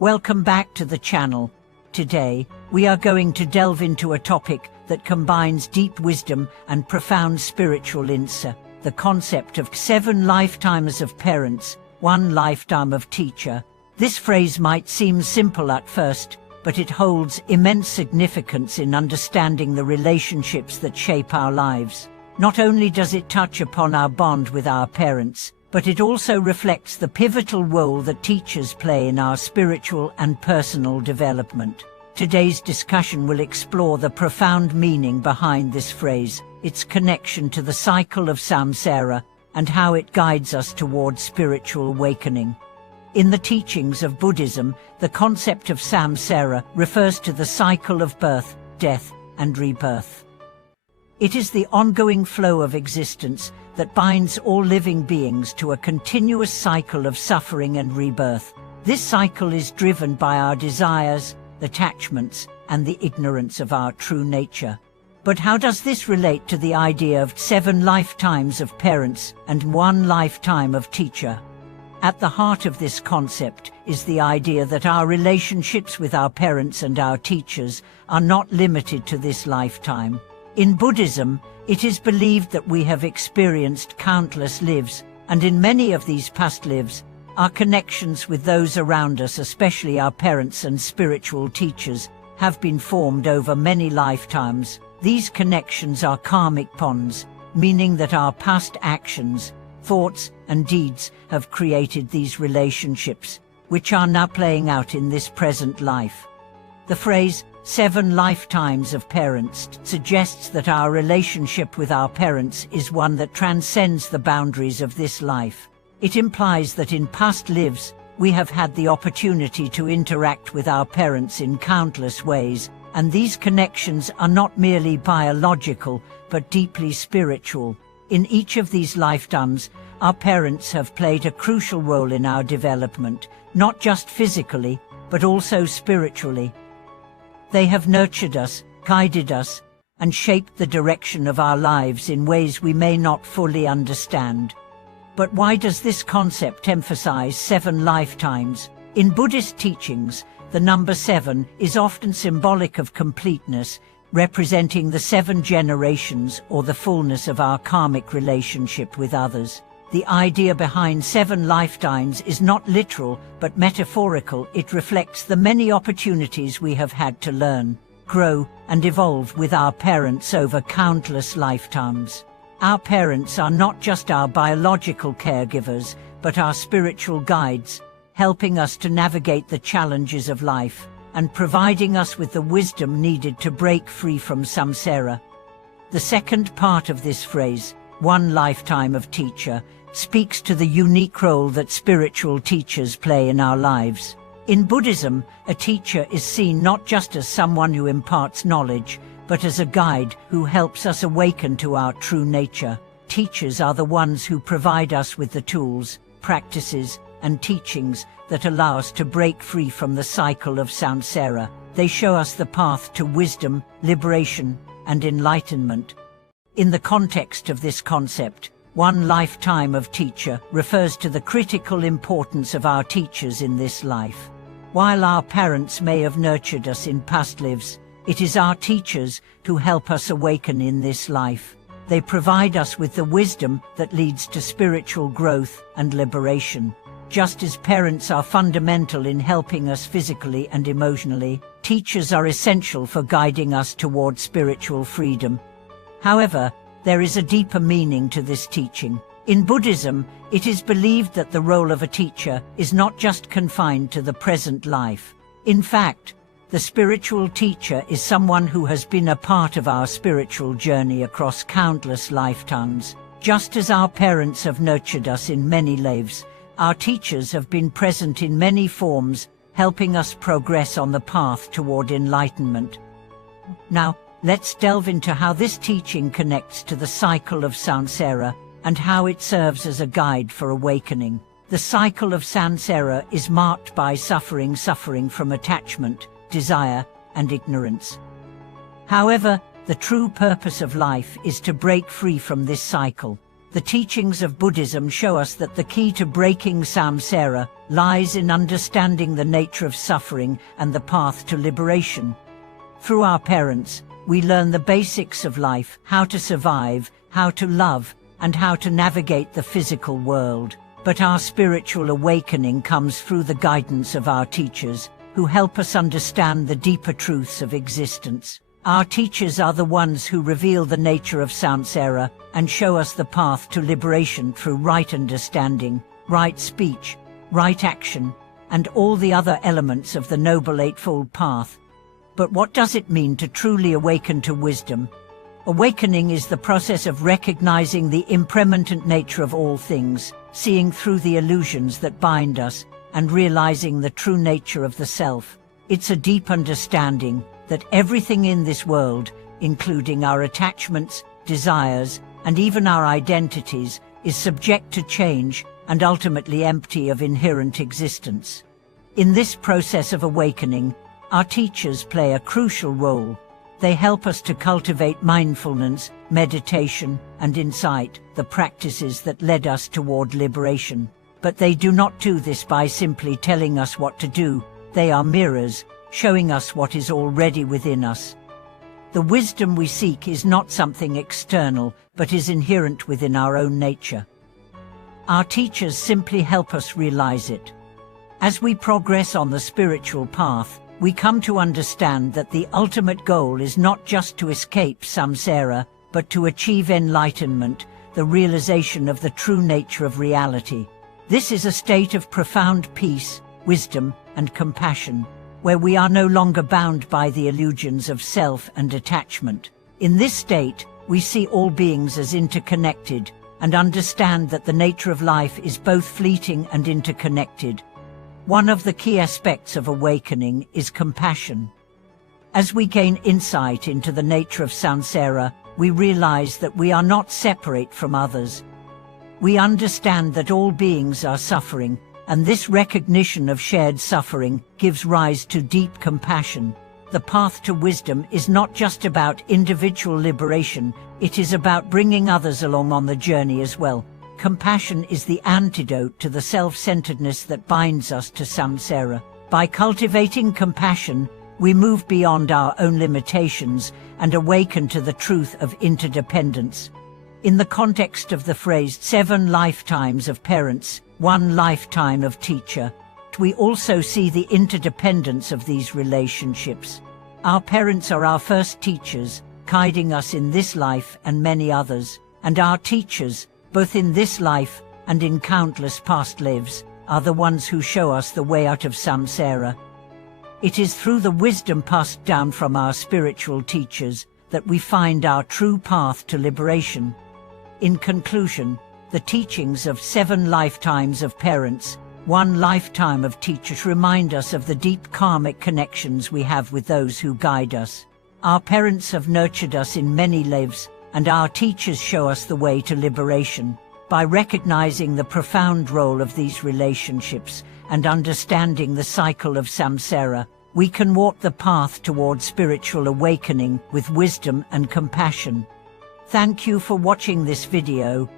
Welcome back to the channel. Today, we are going to delve into a topic that combines deep wisdom and profound spiritual insight, the concept of 7 lifetimes of parents, 1 lifetime of teacher. This phrase might seem simple at first, but it holds immense significance in understanding the relationships that shape our lives. Not only does it touch upon our bond with our parents, but it also reflects the pivotal role that teachers play in our spiritual and personal development. Today's discussion will explore the profound meaning behind this phrase, its connection to the cycle of Samsara, and how it guides us towards spiritual awakening. In the teachings of Buddhism, the concept of Samsara refers to the cycle of birth, death, and rebirth. It is the ongoing flow of existence that binds all living beings to a continuous cycle of suffering and rebirth. This cycle is driven by our desires, attachments, and the ignorance of our true nature. But how does this relate to the idea of 7 lifetimes of parents and 1 lifetime of teacher? At the heart of this concept is the idea that our relationships with our parents and our teachers are not limited to this lifetime. In Buddhism, it is believed that we have experienced countless lives, and in many of these past lives, our connections with those around us, especially our parents and spiritual teachers, have been formed over many lifetimes. These connections are karmic bonds, meaning that our past actions, thoughts, and deeds have created these relationships, which are now playing out in this present life. The phrase, 7 lifetimes of parents, suggests that our relationship with our parents is one that transcends the boundaries of this life. It implies that in past lives, we have had the opportunity to interact with our parents in countless ways, and these connections are not merely biological, but deeply spiritual. In each of these lifetimes, our parents have played a crucial role in our development, not just physically, but also spiritually. They have nurtured us, guided us, and shaped the direction of our lives in ways we may not fully understand. But why does this concept emphasize 7 lifetimes? In Buddhist teachings, the number 7 is often symbolic of completeness, representing the 7 generations or the fullness of our karmic relationship with others. The idea behind 7 lifetimes is not literal, but metaphorical. It reflects the many opportunities we have had to learn, grow, and evolve with our parents over countless lifetimes. Our parents are not just our biological caregivers, but our spiritual guides, helping us to navigate the challenges of life, and providing us with the wisdom needed to break free from samsara. The second part of this phrase, 1 lifetime of teacher, speaks to the unique role that spiritual teachers play in our lives. In Buddhism, a teacher is seen not just as someone who imparts knowledge, but as a guide who helps us awaken to our true nature. Teachers are the ones who provide us with the tools, practices, and teachings that allow us to break free from the cycle of samsara. They show us the path to wisdom, liberation, and enlightenment. In the context of this concept, 1 lifetime of teacher refers to the critical importance of our teachers in this life. While our parents may have nurtured us in past lives, it is our teachers who help us awaken in this life. They provide us with the wisdom that leads to spiritual growth and liberation. Just as parents are fundamental in helping us physically and emotionally, teachers are essential for guiding us toward spiritual freedom. However, there is a deeper meaning to this teaching. In Buddhism, it is believed that the role of a teacher is not just confined to the present life. In fact, the spiritual teacher is someone who has been a part of our spiritual journey across countless lifetimes. Just as our parents have nurtured us in many lives, our teachers have been present in many forms, helping us progress on the path toward enlightenment. Now, let's delve into how this teaching connects to the cycle of samsara and how it serves as a guide for awakening. The cycle of samsara is marked by suffering from attachment, desire, and ignorance. However, the true purpose of life is to break free from this cycle. The teachings of Buddhism show us that the key to breaking samsara lies in understanding the nature of suffering and the path to liberation. Through our parents, we learn the basics of life, how to survive, how to love, and how to navigate the physical world. But our spiritual awakening comes through the guidance of our teachers, who help us understand the deeper truths of existence. Our teachers are the ones who reveal the nature of samsara and show us the path to liberation through right understanding, right speech, right action, and all the other elements of the Noble Eightfold Path. But what does it mean to truly awaken to wisdom? Awakening is the process of recognizing the impermanent nature of all things, seeing through the illusions that bind us, and realizing the true nature of the self. It's a deep understanding that everything in this world, including our attachments, desires, and even our identities, is subject to change and ultimately empty of inherent existence. In this process of awakening, our teachers play a crucial role. They help us to cultivate mindfulness, meditation, and insight, the practices that led us toward liberation. But they do not do this by simply telling us what to do. They are mirrors, showing us what is already within us. The wisdom we seek is not something external, but is inherent within our own nature. Our teachers simply help us realize it. As we progress on the spiritual path, we come to understand that the ultimate goal is not just to escape samsara, but to achieve enlightenment, the realization of the true nature of reality. This is a state of profound peace, wisdom, and compassion, where we are no longer bound by the illusions of self and attachment. In this state, we see all beings as interconnected and understand that the nature of life is both fleeting and interconnected. One of the key aspects of awakening is compassion. As we gain insight into the nature of samsara, we realize that we are not separate from others. We understand that all beings are suffering, and this recognition of shared suffering gives rise to deep compassion. The path to wisdom is not just about individual liberation, it is about bringing others along on the journey as well. Compassion is the antidote to the self-centeredness that binds us to samsara. By cultivating compassion, we move beyond our own limitations and awaken to the truth of interdependence. In the context of the phrase 7 lifetimes of parents, 1 lifetime of teacher, we also see the interdependence of these relationships. Our parents are our first teachers, guiding us in this life and many others, and our teachers, both in this life and in countless past lives, are the ones who show us the way out of samsara. It is through the wisdom passed down from our spiritual teachers that we find our true path to liberation. In conclusion, the teachings of 7 lifetimes of parents, 1 lifetime of teachers remind us of the deep karmic connections we have with those who guide us. Our parents have nurtured us in many lives, and our teachers show us the way to liberation. By recognizing the profound role of these relationships and understanding the cycle of samsara, we can walk the path toward spiritual awakening with wisdom and compassion. Thank you for watching this video.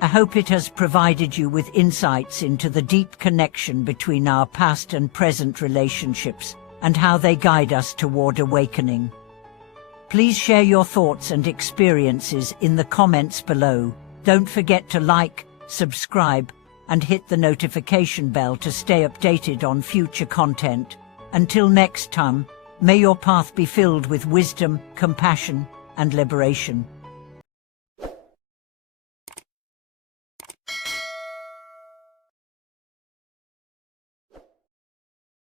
I hope it has provided you with insights into the deep connection between our past and present relationships and how they guide us toward awakening. Please share your thoughts and experiences in the comments below. Don't forget to like, subscribe, and hit the notification bell to stay updated on future content. Until next time, may your path be filled with wisdom, compassion, and liberation.